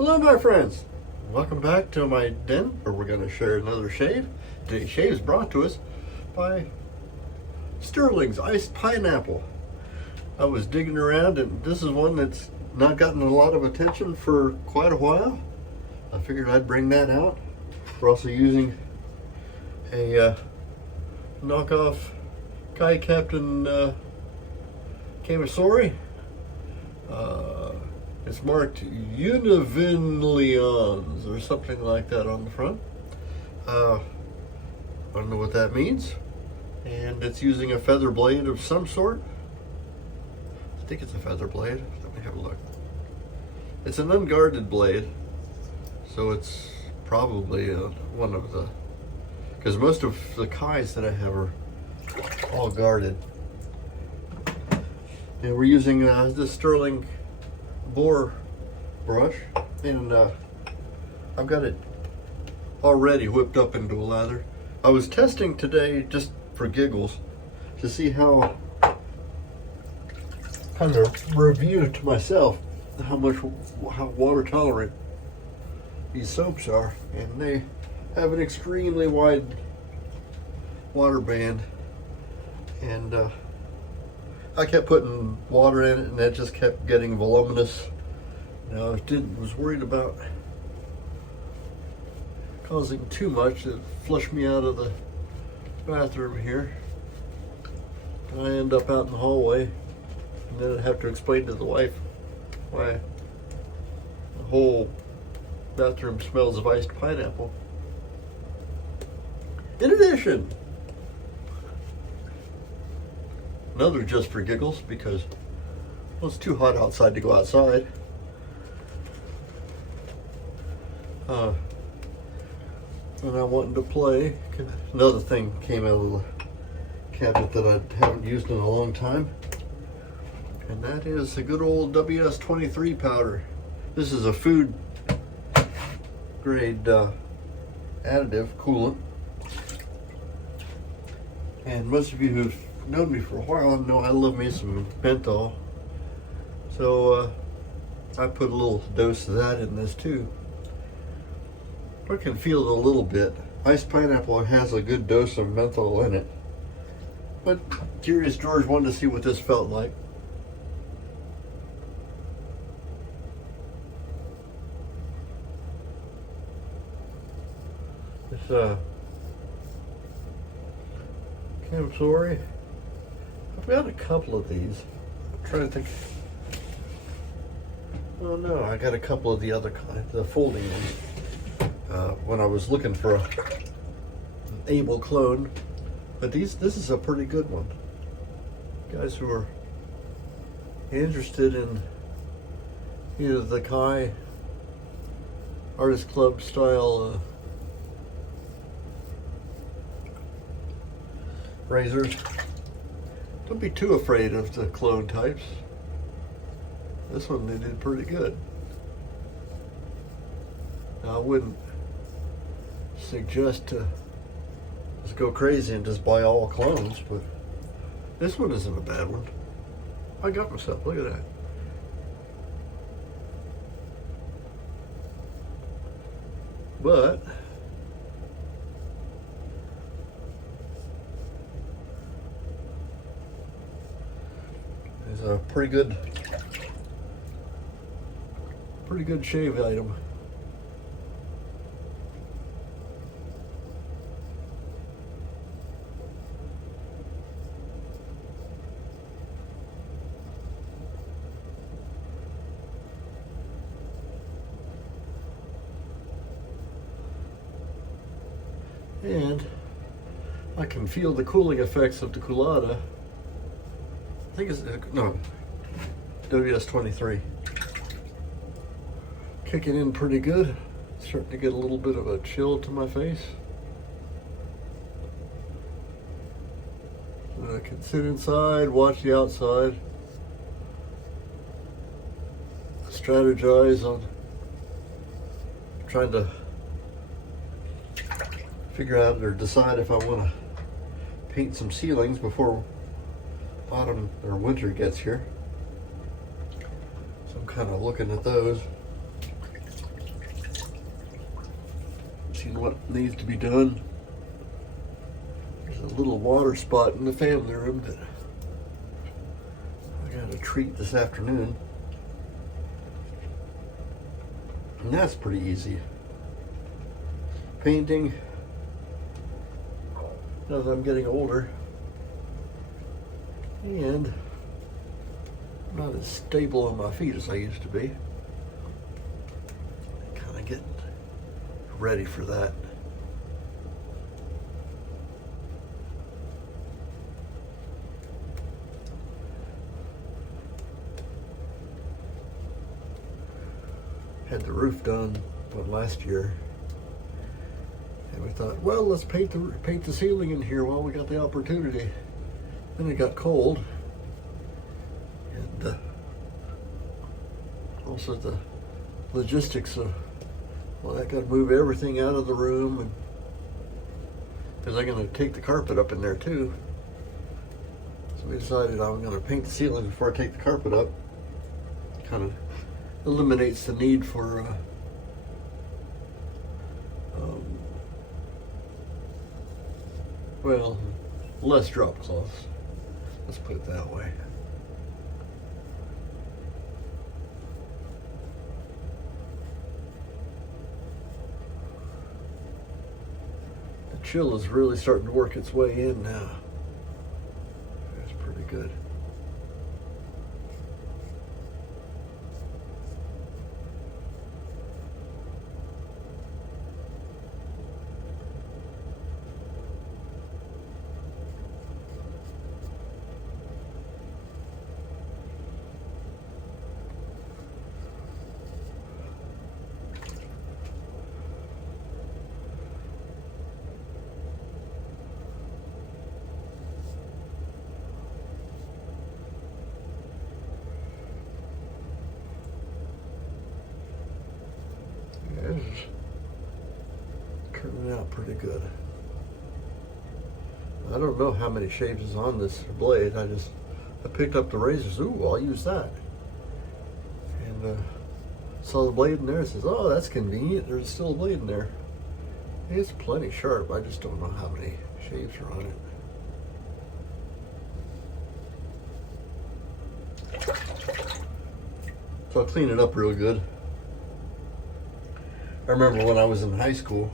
Hello my friends, welcome back to my den where we're going to share another shave. Today's shave is brought to us by Stirling's Iced Pineapple. I was digging around and this is one that's not gotten a lot of attention for quite a while. I figured I'd bring that out. We're also using a knockoff Kai Captain Camisori. It's marked Univinleons or something like that on the front. I don't know what that means. And it's using a feather blade of some sort. I think it's a feather blade. Let me have a look. It's an unguarded blade, so it's probably one of the, because most of the Kais that I have are all guarded. And we're using this Stirling boar brush, and I've got it already whipped up into a lather. I was testing today just for giggles to see how, kind of review to myself how water tolerant these soaps are, and they have an extremely wide water band, and I kept putting water in it and that just kept getting voluminous. Now I was worried about causing too much to flush me out of the bathroom here. I end up out in the hallway and then I'd have to explain to the wife why the whole bathroom smells of iced pineapple. In addition, another just for giggles, because well, it's too hot outside to go outside. And I wanted to play. Another thing came out of the cabinet that I haven't used in a long time, and that is the good old WS-23 powder. This is a food grade additive coolant, and most of you who've known me for a while know I love me some menthol, so I put a little dose of that in this too. I can feel it a little bit. Iced Pineapple has a good dose of menthol in it, but Curious George wanted to see what this felt like. This Camisori, I've got a couple of these. I'm trying to think. Oh no, I got a couple of the other kind, the folding ones. When I was looking for an able clone, but this is a pretty good one. Guys who are interested in either the Kai Artist Club style razors, don't be too afraid of the clone types. This one they did pretty good. Now, I wouldn't suggest to just go crazy and just buy all clones, but this one isn't a bad one. I got myself, look at that. But it's a pretty good shave item. And I can feel the cooling effects of the Culotta. I think it's, no, WS-23. Kicking in pretty good. Starting to get a little bit of a chill to my face. I can sit inside, watch the outside, strategize on trying to figure out or decide if I want to paint some ceilings before autumn or winter gets here. So I'm kind of looking at those. what needs to be done. There's a little water spot in the family room that I got to treat this afternoon. And that's pretty easy. Painting, as I'm getting older, and I'm not as stable on my feet as I used to be. Kind of getting ready for that. Had the roof done last year, and we thought, well, let's paint the ceiling in here while we got the opportunity. Then it got cold, and also the logistics of, well, I got to move everything out of the room, and because I'm going to take the carpet up in there too. So we decided I'm going to paint the ceiling before I take the carpet up. Kind of eliminates the need for well, less drop cloths. Let's put it that way. The chill is really starting to work its way in now. That's pretty good. It's turning out pretty good. I don't know how many shaves is on this blade. I picked up the razors. Ooh, I'll use that. And saw the blade in there and says, oh, that's convenient. There's still a blade in there. It's plenty sharp. I just don't know how many shaves are on it. So I'll clean it up real good. I remember when I was in high school,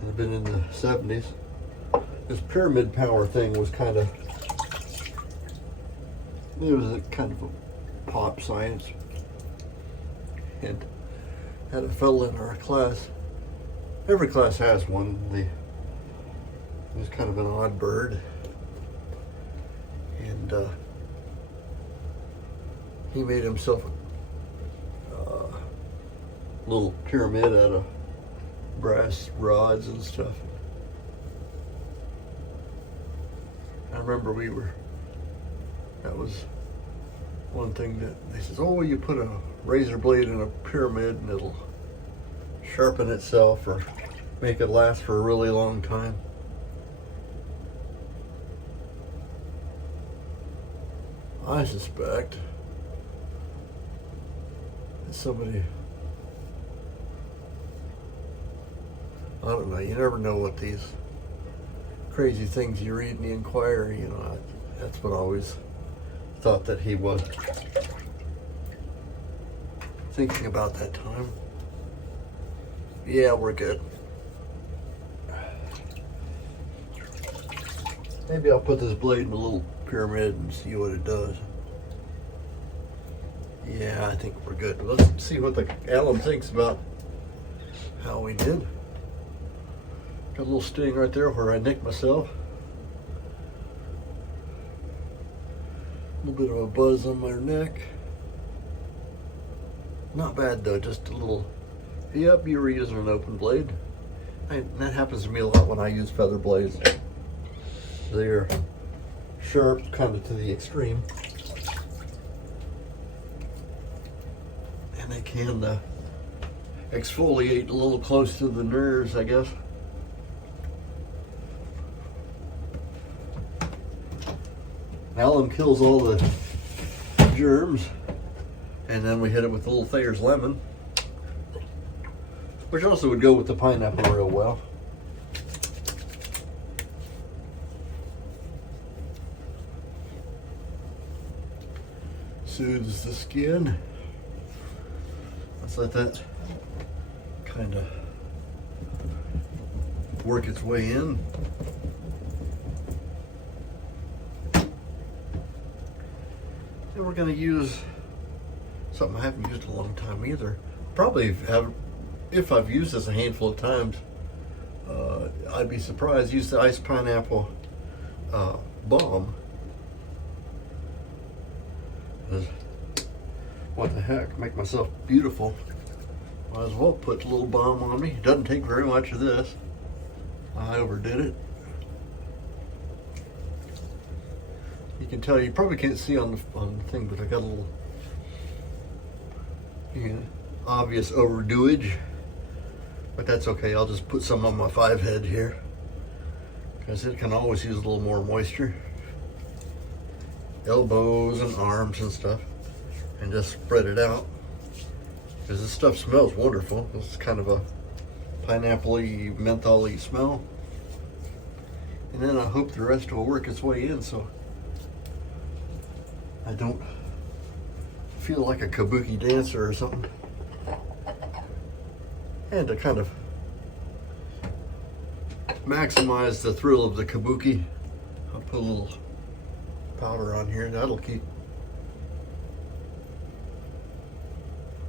and I've been in the 70s, this pyramid power thing was it was a kind of a pop science. And had a fellow in our class, every class has one, he was kind of an odd bird. And he made himself a little pyramid out of brass rods and stuff. I remember that was one thing that they says, oh, you put a razor blade in a pyramid and it'll sharpen itself or make it last for a really long time. I suspect that somebody, I don't know, you never know what these crazy things you read in the Inquirer, that's what I always thought that he was thinking about that time. Yeah, we're good. Maybe I'll put this blade in a little pyramid and see what it does. Yeah, I think we're good. Let's see what Alan thinks about how we did. Got a little sting right there where I nicked myself. A little bit of a buzz on my neck. Not bad though, just a little. Yep, you were using an open blade. That happens to me a lot when I use feather blades. They're sharp, kind of to the extreme. And they can exfoliate a little close to the nerves, I guess. Alum kills all the germs, and then we hit it with a little Thayer's lemon. which also would go with the pineapple real well. Soothes the skin. Let's let that kind of work its way in. And we're going to use something I haven't used in a long time either. Probably have, if I've used this a handful of times, I'd be surprised. Use the iced pineapple balm. What the heck? Make myself beautiful. Might as well put a little balm on me. It doesn't take very much of this. I overdid it. You can tell, you probably can't see on the thing, but I got a little obvious overdoage. But that's okay. I'll just put some on my 5 head here, because it can always use a little more moisture. Elbows and arms and stuff, and just spread it out, because this stuff smells wonderful. It's kind of a pineapple-y, menthol-y smell. And then I hope the rest will work its way in, so I don't feel like a kabuki dancer or something. And to kind of maximize the thrill of the kabuki, I'll put a little powder on here. That'll keep.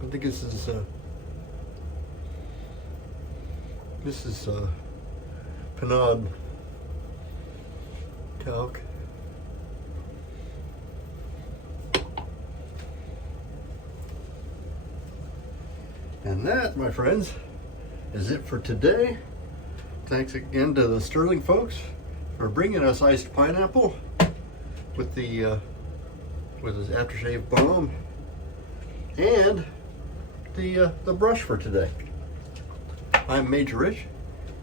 I think this is Panade talc. And that, my friends, is it for today. Thanks again to the Stirling folks for bringing us iced pineapple with the with his aftershave balm and the brush for today. I'm Major Rich,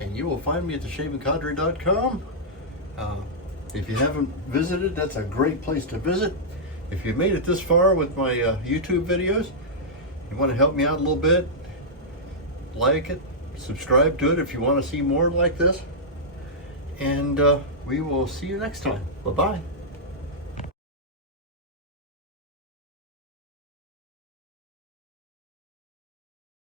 and you will find me at theshavingcadre.com. If you haven't visited, that's a great place to visit. If you made it this far with my YouTube videos, you want to help me out a little bit, like it, subscribe to it if you want to see more like this, and we will see you next time. Bye-bye.